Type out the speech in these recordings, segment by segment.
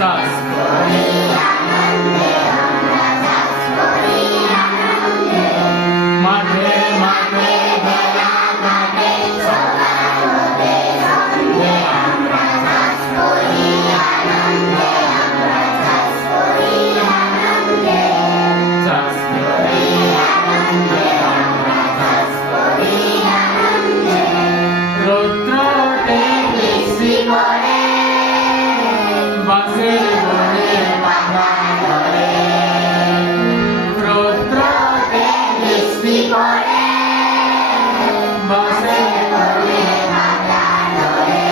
চাষ করি আনন্দে, আমরা চাষ করি আনন্দে। মাঠে মাঠে বেলা কাটে সকাল হতে সন্ধে, আমরা চাষ করি আনন্দে, আমরা চাষ করি আনন্দে। চাষ করি আনন্দে, আমরা চাষ করি আনন্দে। রৌদ্র ওঠে বৃষ্টি পড়ে, বাঁশের বনে পাতা ধরে। রৌদ্র ওঠে বৃষ্টি পড়ে, বাঁশের বনে পাতা ধরে।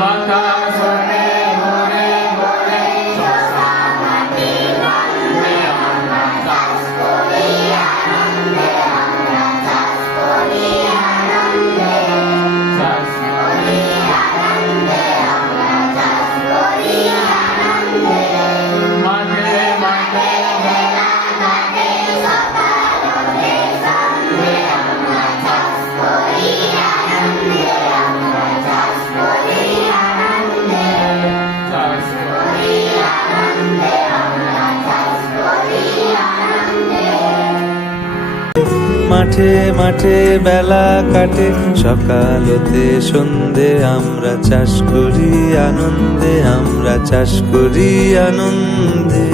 বাতাস ওঠে ভোরে ভোরে, শশা মাটি গন্ধে, আমরা চাষ করি আনন্দে, আমরা চাষ করি আনন্দে। চাষ করি আনন্দে, আমরা চাষ করি আনন্দে। মাঠে মাঠে বেলা কাটে সকাল হতে সন্ধে, আমরা চাষ করি আনন্দে, আমরা চাষ করি আনন্দে। চাষ করি আনন্দে, আমরা চাষ করি আনন্দে। মাঠে মাঠে বেলা কাটে সকাল হতে সন্ধে, আমরা চাষ করি আনন্দে, আমরা চাষ করি আনন্দে।